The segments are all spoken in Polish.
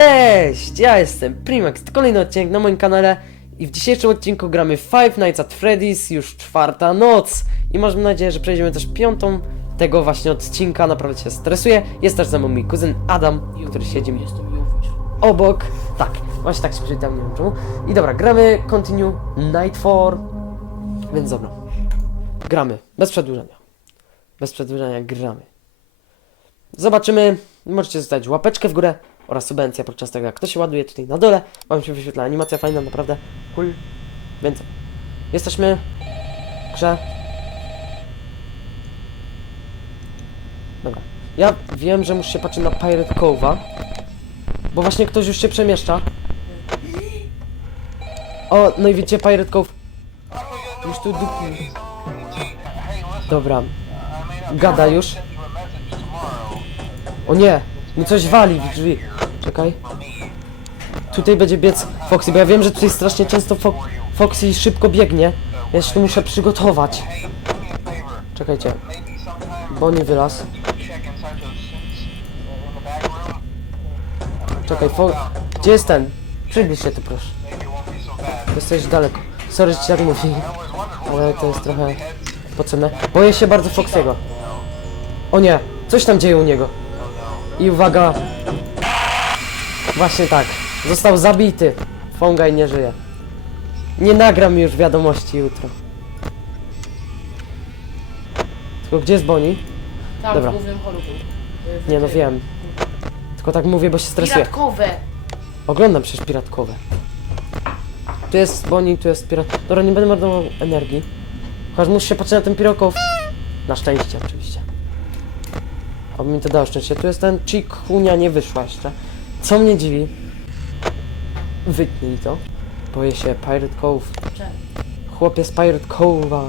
Cześć, ja jestem Primax, kolejny odcinek na moim kanale i w dzisiejszym odcinku gramy Five Nights at Freddy's, już czwarta noc i mam nadzieję, że przejdziemy też piątą tego właśnie odcinka, naprawdę się stresuję. Jest też ze mną mój kuzyn Adam, który siedzi mi obok. Tak, właśnie tak się przywitałem, nie wiem czemu. I dobra, gramy Continue Night 4, więc dobra, gramy, bez przedłużania. Bez przedłużania gramy. Zobaczymy, możecie zostawić łapeczkę w górę oraz subwencja podczas tego jak to się ładuje tutaj na dole. Wam się wyświetla animacja fajna, naprawdę cool. Więc jesteśmy w grze. Dobra. Ja wiem, że muszę się patrzeć na Pirate Cove'a, bo właśnie ktoś już się przemieszcza. O, no i widzicie Pirate Cove. Już tu dupi. Dobra. Gada już. O nie! Mi coś wali w drzwi. Czekaj. Tutaj będzie biec Foxy, bo ja wiem, że tutaj strasznie często Fo Foxy szybko biegnie. Ja się tu muszę przygotować. Czekajcie. Bonnie wylas. Czekaj, Fo Gdzie jest ten? Przybliż się tu proszę. Jesteś daleko. Sorry, że ci tak mówi. Ale to jest trochę potrzebne. Boję się bardzo Foxy'ego. O nie! Coś tam dzieje u niego. I uwaga. Właśnie tak. Został zabity. Fongaj nie żyje. Nie nagram już wiadomości jutro. Tylko gdzie jest Bonnie? Tak, Dobra. w głównym holu był. W Nie no wiem. Tylko tak mówię, bo się stresuję. Piratkowe! Oglądam przecież piratkowe. Tu jest Bonnie, tu jest pirat... Dobra, nie będę marnował energii. Chociaż muszę się patrzeć na ten pirokow. Na szczęście oczywiście. Oby mi to dało szczęście. Tu jest ten Chikunia nie wyszła jeszcze. Co mnie dziwi. Wytnij to. Boję się Pirate Cove. Chłopie z Pirate Cove'a.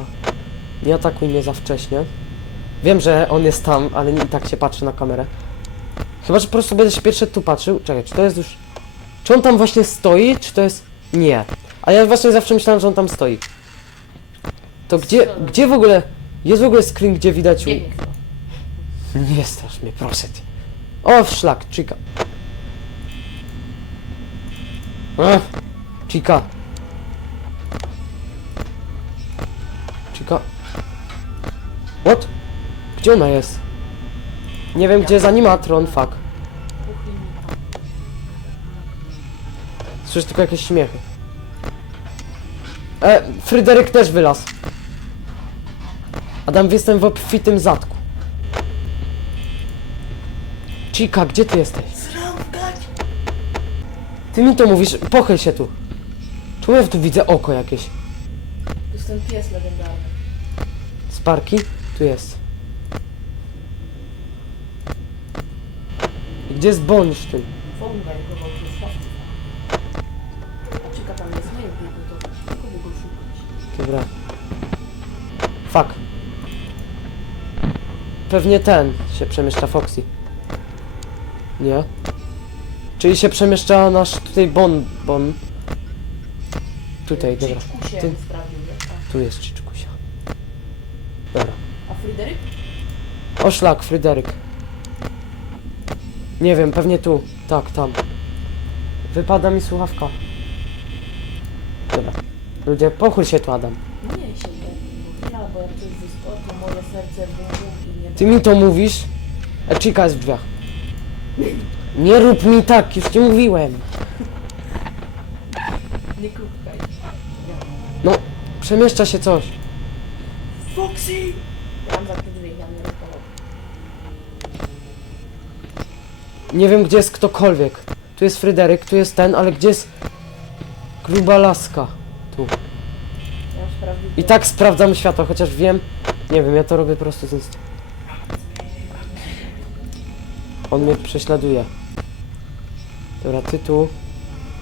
Nie atakuj mnie za wcześnie. Wiem, że on jest tam, ale nie i tak się patrzy na kamerę. Chyba, że po prostu będę się pierwszy tu patrzył. Czekaj, czy to jest już... Czy on tam właśnie stoi, czy to jest... Nie. A ja właśnie zawsze myślałem, że on tam stoi. To gdzie, gdzie w ogóle... Jest w ogóle screen, gdzie widać... u-. Nie strasz mnie, proszę cię. O, w szlak. Chica. Chica. What? Gdzie ona jest? Nie wiem, gdzie jest animatron, fuck. Słyszę tylko jakieś śmiechy. E, Fryderyk też wylazł. Adam, jestem w obfitym zadku. Chica, gdzie ty jesteś? Ty mi to mówisz, pochyl się tu. Czemu ja tu widzę oko jakieś? To jest ten pies legendarny. Sparki? Tu jest. I Gdzie jest Bonsztyn? Fongaj chował się w szafce. A czyka tam jest, nie wiem, to kogo go szukać. Dobra. Fuck. Pewnie ten się przemieszcza Foxy. Nie? Czyli się przemieszcza nasz tutaj Bon... Bon... Tutaj, dobra. Ciczkusie Ty- sprawdził, że tak. Tu jest Chiczkusia. Dobra. A Fryderyk? O szlak, Fryderyk. Nie wiem, pewnie tu. Tak, tam. Wypada mi słuchawka. Dobra. Ludzie, pochyl się tu, Adam. Nie się nie. Ja, bo jak coś wyskoczy, moje serce bum bum i nie Ty mi to mówisz? E, Chica jest w drzwiach. Nie rób mi tak, już ci mówiłem. Nie krupkaj. No, przemieszcza się coś. Foxy! Ja mam zamknięte drzwi, ja nie wiem, gdzie jest ktokolwiek. Tu jest Fryderyk, tu jest ten, ale gdzie jest gruba laska? Tu. Ja. I tak sprawdzam światło, chociaż wiem. Nie wiem, ja to robię po prostu z On mnie prześladuje. Dobra, ty tu.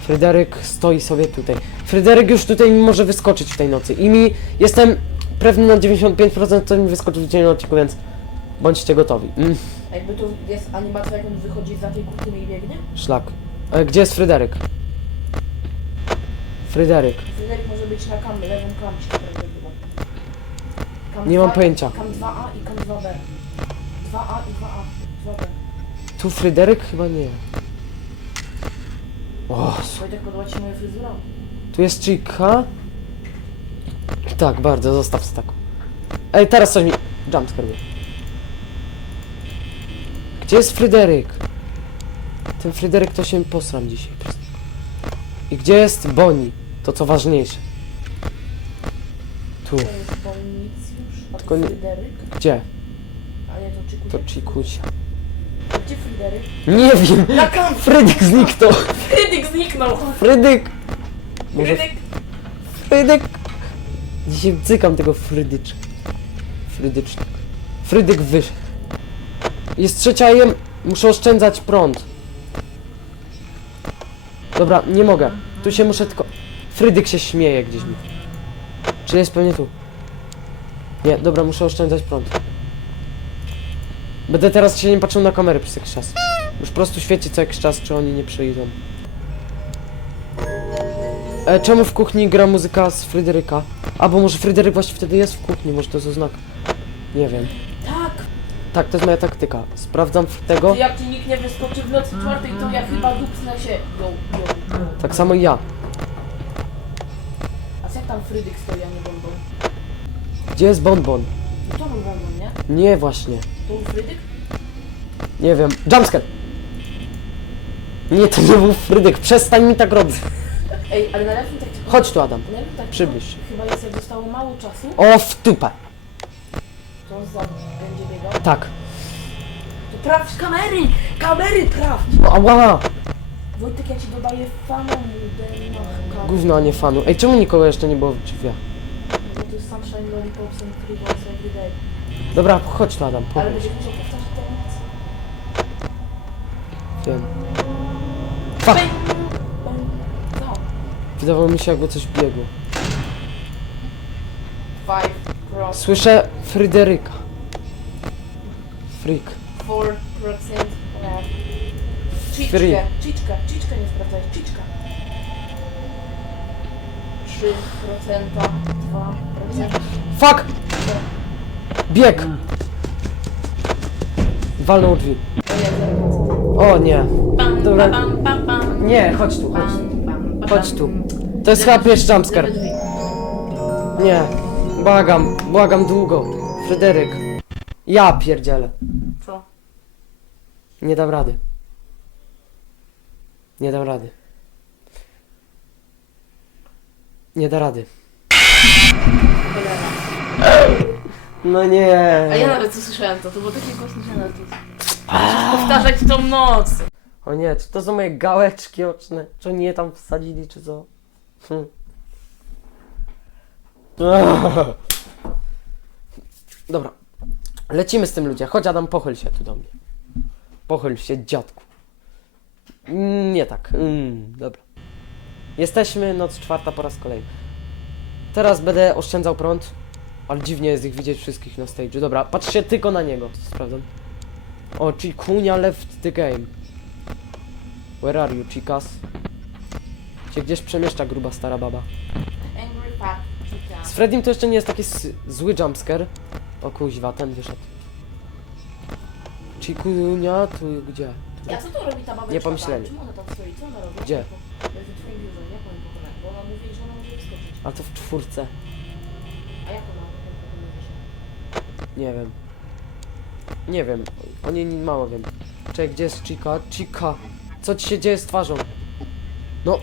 Fryderyk stoi sobie tutaj. Fryderyk już tutaj mi może wyskoczyć w tej nocy. I mi jestem pewny na 95% to mi wyskoczy w dziennym odcinku, więc bądźcie gotowi. Mm, A jakby tu jest animacja, jak on wychodzi za tej kurtyny i biegnie? szlak. E, gdzie jest Fryderyk? Fryderyk. Fryderyk może być na kam, lewą klamcie prawdopodobnie. Kam Nie mam 2 pojęcia. Kam 2A i kam 2B. 2A i 2A. 2B. Tu Fryderyk? Chyba nie. O, Wojtek, podoba ci się moja fryzura? tu jest chica. Tak, bardzo, zostaw z taką. Ej, teraz coś mi... Jumpscare mnie. Gdzie jest Fryderyk? Ten Fryderyk to się posram dzisiaj. przez niego. I gdzie jest Bonnie? To co ważniejsze. Tu. To jest Bonicjusz, a Tylko to nie- Fryderyk, Gdzie? a nie to Czyku. To Chikucia. Gdzie Fryderyk? Nie wiem! Na kam! Frydyk zniknął! Frydyk zniknął! Frydyk! Może Frydyk! Frydyk! Dzisiaj cykam tego Frydyczka. Frydycznik. Frydyk wyszedł. Jest trzecia jem. Muszę oszczędzać prąd. Dobra, nie mogę. Tu się muszę tylko... Frydyk się śmieje gdzieś mi. Czy jest pewnie tu? Nie, dobra, muszę oszczędzać prąd. Będę teraz się nie patrzył na kamery przez jakiś czas. Już po prostu świeci co jakiś czas, czy oni nie przyjdą. E, czemu w kuchni gra muzyka z Fryderyka? Albo może Fryderyk właśnie wtedy jest w kuchni, może to jest oznak. Nie wiem. Tak! Tak, to jest moja taktyka. Sprawdzam tego. Jak ci nikt nie wyskoczy w nocy czwartej, to ja chyba dupnę się. Yo, yo, yo. Tak samo i ja. A co jak tam Frydyk stoi, a nie Bonbon? Gdzie jest Bonbon? No to był Bonbon, nie? Nie, właśnie. To był Frydyk? Nie wiem. Jumpscare! Nie, to nie był Frydyk. Przestań mi tak robić. Ej, ale najlepszym tak Chodź tu, Adam. Najlepszym tak Przybliż. Chyba jest jak zostało mało czasu, O, w tupę. to on za będzie biegał. Tak. To praw kamery! Kamery praw! No, ała! Wojtek, ja ci dodaję fana Mudenmachka. Gówno, a nie fanu. Ej, czemu nikogo jeszcze nie było w drzwiach? Jest Sunshine Lollipops and Three Balls Every Day. Dobra, chodź tu, Adam. Ale Pochodź. będziesz musiał powtarzać ten Wiem. Fuck! No. Wydawało mi się, jakby coś biegło. Five, cross, Słyszę Fryderyka. Freak. 4% left. Free. Chiczkę, chiczkę, chiczkę nie sprawdzaj, chiczka. 3%, 2%. Fuck! Bieg! Walnął drzwi. O nie. Pam, Dobra. pam, pam, pam. Nie, chodź tu, chodź. Pam, pam, pam, Chodź tu. To jest chyba pierwszy jumpscare. Drzwi. Nie. Błagam, błagam długo. Fryderyk. Ja pierdzielę. Co? Nie dam rady. Nie dam rady. Nie da rady. No nie. A ja nawet co słyszałem to, to było takie głośne, że nawet powtarzać tą noc. O nie, czy to są moje gałeczki oczne? Czy oni je tam wsadzili, czy co? Hm. Ach. Dobra. Lecimy z tym ludzie. Chodź Adam, pochyl się tu do mnie. Pochyl się, dziadku. Mm, Nie tak. Mm, dobra. Jesteśmy, noc czwarta po raz kolejny. Teraz będę oszczędzał prąd. Ale dziwnie jest ich widzieć wszystkich na stage'u. Dobra, patrzcie tylko na niego. Sprawdzam. O, Chikunia left the game. Where are you, chicas? Cię gdzieś przemieszcza gruba stara baba. Z Freddym to jeszcze nie jest taki zły jumpscare. O kuźwa, ten wyszedł. Chikunia, tu gdzie? Tu. A co tu robi ta babeczka? Nie pomyśleli. Czemu ona tam stoi? Co ona robi? Gdzie? Bo ona mówi, że ona może wyskoczyć. A to w czwórce. A jak ona? Nie wiem. Nie wiem. O niej mało wiem. Czekaj, gdzie jest Chica? Chica! Co ci się dzieje z twarzą? No,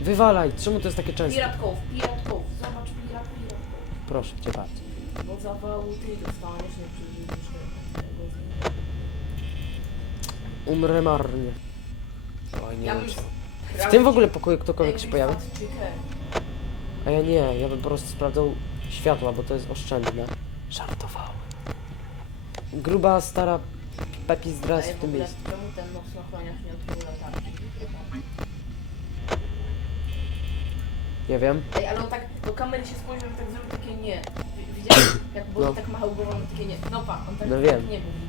wywalaj. Czemu to jest takie częste? Pirat Cove, Pirat Cove. Zobacz Pirat, Pirat Cove. Proszę cię bardzo. Bo zawału ty dostaniesz, nie przeżyjesz tego. Umrę marnie. Oj, nie Ja wiem. bym czy- W tym w ogóle pokoju ktokolwiek się pojawi? A ja nie, ja bym po prostu sprawdzał światła, bo to jest oszczędne. Żartowałem. Gruba, stara pepizdra jest w tym miejscu. Czemu ten nocnochłaniacz nie odkrył latarki? Nie wiem. Ej, ale on tak do kamery się spojrzał i tak zrobił takie nie. Wi- Widziałeś? Jak było No. tak machał głową, takie nie. No pa, on tak, No tak wiem. nie mówi.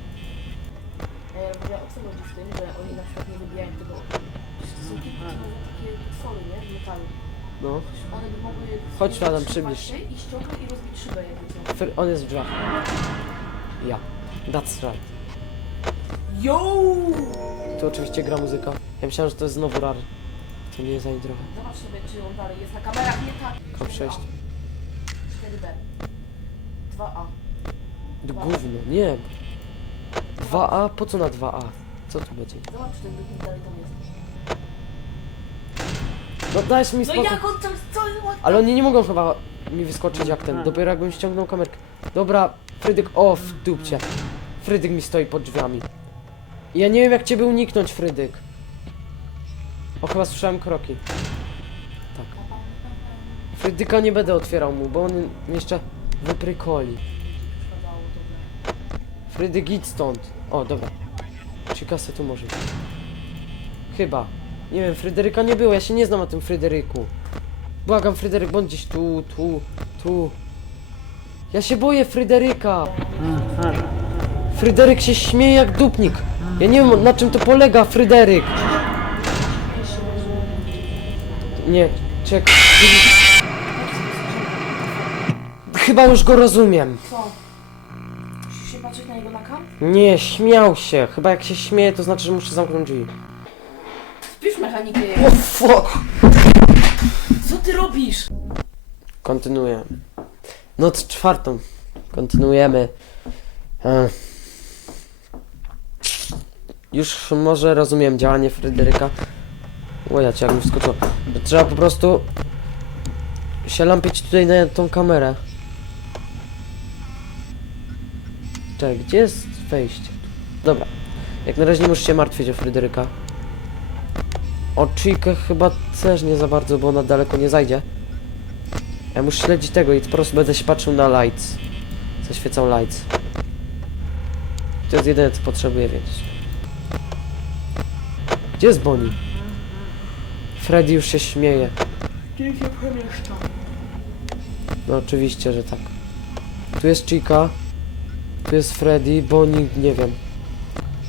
Ej, ale mówię, o co chodzi w tym, że oni na przykład nie wybijają tego... Takie potwory, nie? W metalu. No. One by mogły... Chodź Adam, przybliż. się I ściągnąć i rozbić szybę jakby co. Fr- On jest w drzwiach. Ja. That's right. Yo! Tu oczywiście gra muzyka. Ja myślałem, że to jest znowu rar. To nie jest ani trochę. Zobacz sobie, czy on dalej jest na kamerach. Nie tak. Tylko przejść. 4B. 2A. Gówno, nie. 2A? Po co na 2A? Co tu będzie? Zobacz, czy ten dupnik dalej tam jest. No dajesz mi No spokój. jak on tam... Co? Ale oni nie mogą chyba mi wyskoczyć jak ten. Dopiero jakbym ściągnął kamerkę. Dobra, Frydyk, o w dupcie. Frydyk mi stoi pod drzwiami. Ja nie wiem jak ciebie uniknąć, Frydyk. O, chyba słyszałem kroki. Tak. Frydyka nie będę otwierał mu, bo on jeszcze wyprykoli. Frydyk, idź stąd. O, dobra. Cikasa tu może być. Chyba. Nie wiem, Fryderyka nie było, ja się nie znam na tym Fryderyku. Błagam, Fryderyk, bądź gdzieś tu, tu, tu. Ja się boję Fryderyka. Fryderyk się śmieje jak dupnik. Ja nie wiem, na czym to polega, Fryderyk. Nie, czekaj. Chyba już go rozumiem. Co? Musisz się patrzeć na jego nakam? Nie, śmiał się. Chyba jak się śmieje, to znaczy, że muszę zamknąć drzwi. Mechanikę. O fuck! Co ty robisz? Kontynuujemy. Noc czwartą. Kontynuujemy. E. Już może rozumiem działanie Fryderyka. O ja cię jak mi wskoczyło. Trzeba po prostu się lampić tutaj na tą kamerę. Czekaj, gdzie jest wejście? Dobra. Jak na razie nie muszę się martwić o Fryderyka. O Chikę chyba też nie za bardzo, bo ona daleko nie zajdzie. Ja muszę śledzić tego i po prostu będę się patrzył na lights. Co świecą lights. To jest jedyne co potrzebuję wiedzieć. Gdzie jest Bonnie? Freddy już się śmieje. No oczywiście, że tak. Tu jest Chica. Tu jest Freddy, Bonnie, nie wiem.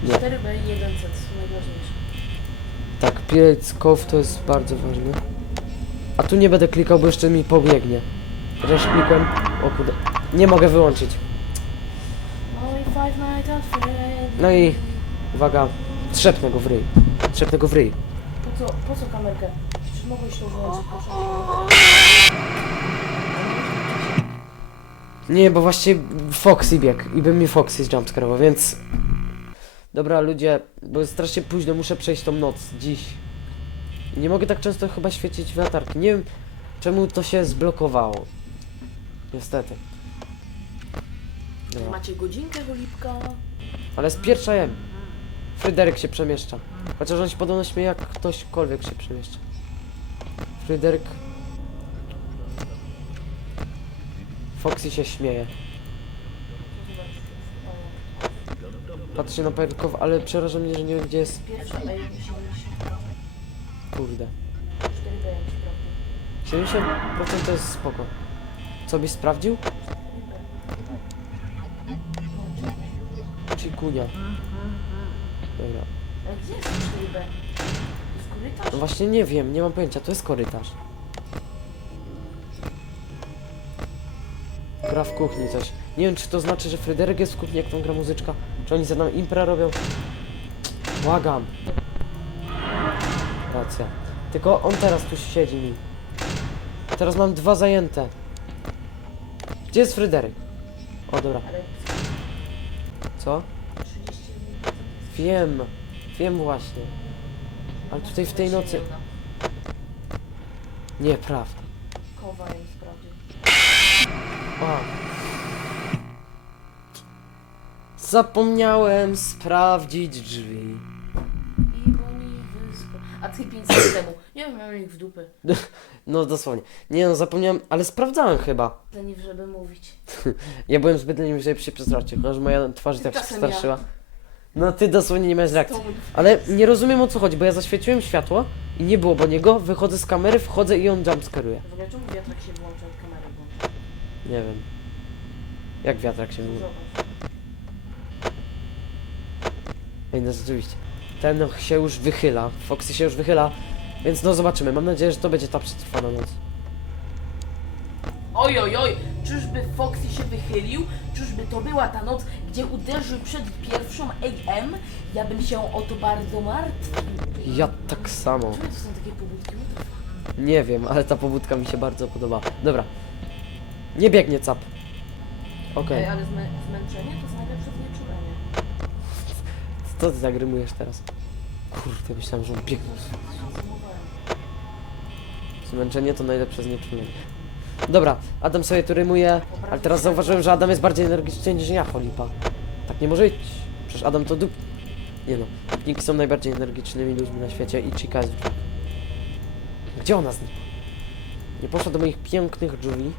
Nie. 4B i 1Z są najważniejsze. Cove to jest bardzo ważne. A tu nie będę klikał, bo jeszcze mi pobiegnie. Chociaż klikłem. O kurde. Nie mogę wyłączyć. No i uwaga, trzepnę go w ryj. Trzepnę go w ryj. Po co, po co kamerkę? Przecież mogłeś to wyłączyć. Nie, bo właściwie Foxy biegł i by mi Foxy z jumpscare'ował, więc... Dobra ludzie, bo jest strasznie późno, muszę przejść tą noc, dziś. Nie mogę tak często chyba świecić w latarki. Nie wiem, czemu to się zblokowało. Niestety. Dobra. Macie godzinkę, Holipka? Ale z pierwsza jem. Fryderyk się przemieszcza. Chociaż on się podobno śmieje, jak ktośkolwiek się przemieszcza. Fryderyk... Foxy się śmieje. Patrzę na Pajrkow, ale przeraża mnie, że nie wiem gdzie jest... Pierwsza, ej, 70. Kurde. 4B, jak sprawdzę. 70% to jest spoko. Co byś sprawdził? Chikunia. Dobra. Ale gdzie jest 4B? To jest korytarz? No właśnie nie wiem, nie mam pojęcia, to jest korytarz. Gra w kuchni coś. Nie wiem, czy to znaczy, że Fryderyk jest w kuchni, jak tam gra muzyczka. Czy oni za nami imprę robią? Błagam. Racja. Tylko on teraz tu siedzi mi. Teraz mam dwa zajęte. Gdzie jest Fryderyk? O, dobra. Co? 30 Wiem. Wiem właśnie. Ale tutaj w tej nocy... Nieprawda. Kowa ją sprawdził. O. Zapomniałem sprawdzić drzwi. I oni. A ty 5 lat temu. Nie wiem, miałem ich w dupy. No dosłownie. Nie no, zapomniałem, ale sprawdzałem chyba. Leniw, żeby mówić. Ja byłem zbyt leniwy, żeby się przestraszyć, chociaż moja twarz i tak się Czasem przestraszyła. No ty dosłownie nie miałeś reakcji. To Ale nie rozumiem o co chodzi, bo ja zaświeciłem światło i nie było bo niego, wychodzę z kamery, wchodzę i on jumpscaruje. W ogóle czemu wiatrak się włącza od kamery włącza? Nie wiem. Jak wiatrak się mówi. Zobacz. Ej, no rzeczywiście. Ten się już wychyla, Foxy się już wychyla, więc no zobaczymy. Mam nadzieję, że to będzie ta przetrwana noc. Oj, oj, oj! Czyżby Foxy się wychylił? Czyżby to była ta noc, gdzie uderzył przed pierwszą AM? Ja bym się o to bardzo martwił. Ja tak samo. Czemu to są takie pobudki? Nie wiem, ale ta pobudka mi się bardzo podoba. Dobra. Nie biegnie cap. Okej. Ej, ale zmę zmęczenie to znieczulenie. Co ty zagrymujesz teraz? Kurde, myślałem, że on biegnie. Zmęczenie to najlepsze znieczulenie. Dobra, Adam sobie tu rymuje, ale teraz zauważyłem, że Adam jest bardziej energiczny niż ja, cholipa. Tak nie może być. Przecież Adam to dup... Nie no, dupniki są najbardziej energicznymi ludźmi na świecie i Chica jest w. Gdzie ona znikła? Nie poszła do moich pięknych drzwi,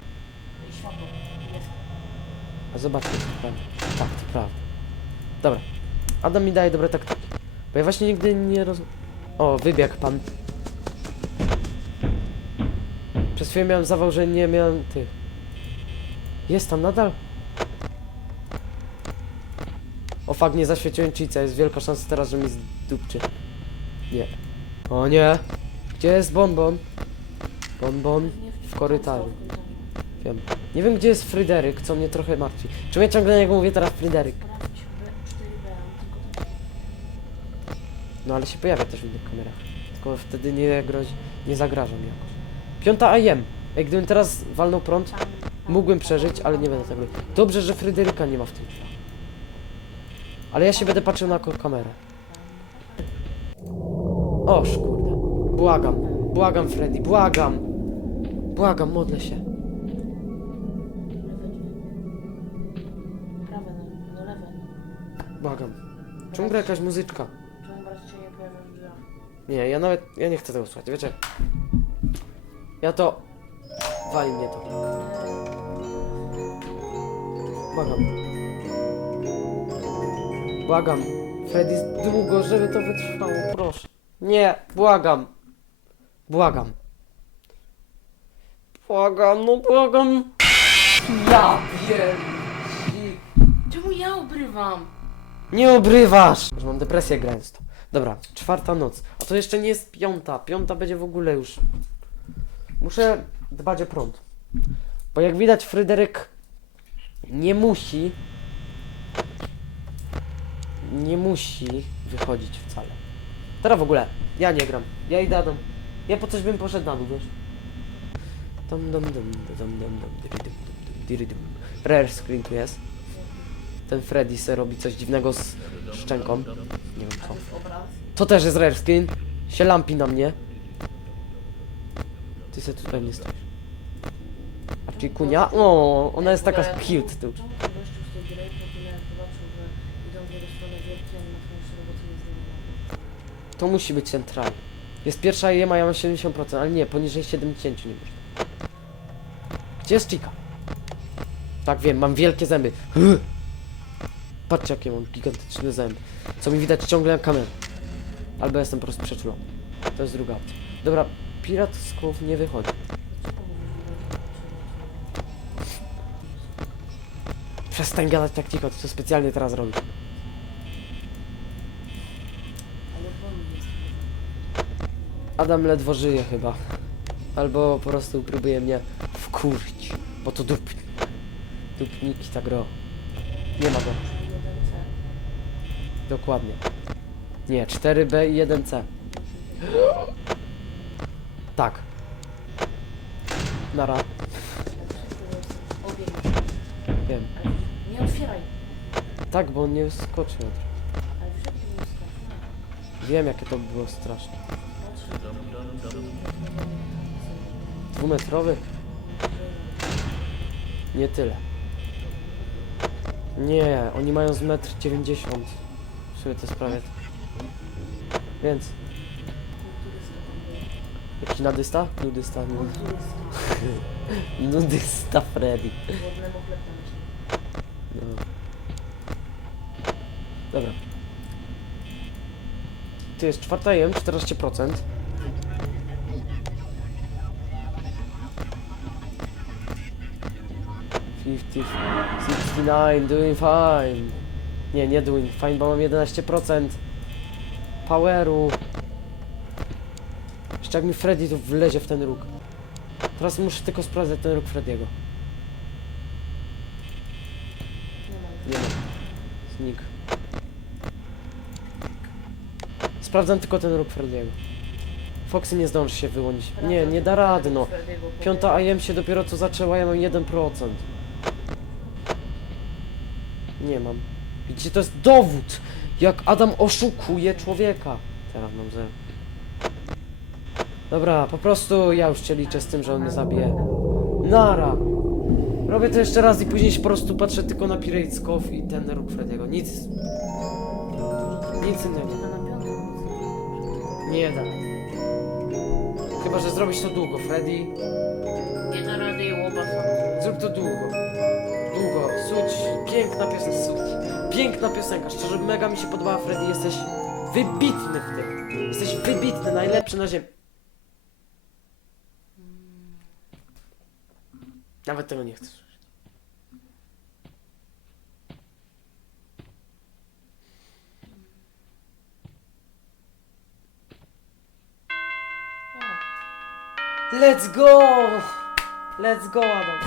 a zobaczmy, to prawda. Tak, to prawda. Dobra, Adam mi daje dobre taktyki. Bo ja właśnie nigdy nie roz... O, wybiegł pan. Przez chwilę miałem zawał, że nie miałem tych. Jest tam nadal? O fakt, nie zaświeciłem cica, jest wielka szansa teraz, że mi zdupczy. Nie. O nie! Gdzie jest bonbon? Bonbon w korytarzu. Wiem. Nie wiem, gdzie jest Fryderyk, co mnie trochę martwi. Czemu ja ciągle na niego mówię teraz Fryderyk? Sprawdź B, 4B, tylko tak. No ale się pojawia też w innych kamerach. Tylko wtedy nie grozi, nie zagrażam jakoś. Piąta AM. Ej, gdybym teraz walnął prąd, Tam, tam, mógłbym przeżyć, ale nie będę tego robił. Dobrze, że Fryderyka nie ma w tym. Ale ja się będę patrzył na kamerę. O, kurde. Błagam. Błagam, Freddy, błagam. Błagam, modlę się. Prawe, no, lewe. Błagam. Czemu gra jakaś muzyczka? Nie, ja nawet, ja nie chcę tego słuchać, wiecie? Ja to... Wali mnie to. Błagam. Błagam. Freddy, długo, żeby to wytrwało, proszę. Nie, błagam. Błagam. Błagam, no błagam. Ja wiem. Czemu ja obrywam? Nie obrywasz! Już mam depresję grając to. Dobra, czwarta noc. A to jeszcze nie jest piąta. Piąta będzie w ogóle już. Muszę dbać o prąd. Bo jak widać, Fryderyk nie musi. Nie musi wychodzić wcale. Teraz w ogóle, ja nie gram. Ja idę Adam. Ja po coś bym poszedł na dół, wiesz? Dum dum dum dum dum dum dum dum dum. Rare screen tu jest. Ten Freddy se robi coś dziwnego z szczęką. To? To też jest rare skin. Się lampi na mnie. Ty se tutaj nie stoisz. A Chikunia? O, ona jest taka cute tu. To musi być ten try. Jest pierwsza jema, ja mam 70%, ale nie, poniżej 70 nie można. Gdzie jest Chica? Tak wiem, mam wielkie zęby. Patrzcie jakie mam gigantyczne zęby. Co mi widać ciągle na kamerze. Albo jestem po prostu przeczulony. To jest druga opcja. Dobra, pirat z kłów nie wychodzi. Przestań gadać tak cicho, to specjalnie teraz robię. Adam ledwo żyje chyba. Albo po prostu próbuje mnie wkurwić. Bo to dup... Dupniki tak ro. Nie ma go. Czyli 1C. Dokładnie. Nie, 4B i 1C. Tak. Nara. Wiem. Nie otwieraj. Tak, bo on nie skoczy. Ale nie. Wiem, jakie to było straszne. Dwumetrowy? Nie tyle. Nie, oni mają z metr 90. Sumie to jest prawie... Więc... Jakiś nadysta? Nudysta, nud... Nudysta Freddy. No. Dobra. Tu jest czwarta jem, 14%. Fifty, 69, doing fine. Nie, nie Dwin, fajnie, bo mam 11% poweru. Jeszcze jak mi Freddy tu wlezie w ten róg. Teraz muszę tylko sprawdzać ten róg Freddy'ego. Nie ma. Znik. Sprawdzam tylko ten róg Freddy'ego. Foxy nie zdąży się wyłonić. Nie, nie da rady no. Piąta AM się dopiero co zaczęła, ja mam 1%. Nie mam. Widzicie, to jest dowód, jak Adam oszukuje człowieka. Teraz mam zero. Dobra, po prostu ja już cię liczę z tym, że on mnie zabije. Nara! Robię to jeszcze raz i później się po prostu patrzę tylko na Scoff i ten róg Frediego. Nic. Nic innego. Nie da. Chyba, że zrobisz to długo, Freddy. Nie da rady i Zrób to długo. Długo. Suć. Piękna piosenka. Piękna piosenka. Szczerze, mega mi się podobała, Freddy. Jesteś wybitny w tym. Jesteś wybitny, najlepszy na ziemi. Nawet tego nie słyszeć. Let's go! Let's go, Adam.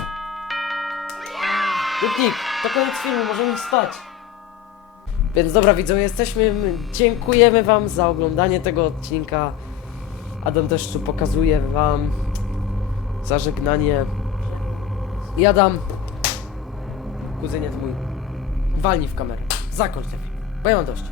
Lutnik, to koniec filmu, możemy spać. Więc dobra, widzowie, jesteśmy. My Dziękujemy Wam za oglądanie tego odcinka. Adam też tu pokazuje Wam zażegnanie. I Adam, kuzynie to mój, walnij w kamerę. Zakończ ten film, bo ja mam dość.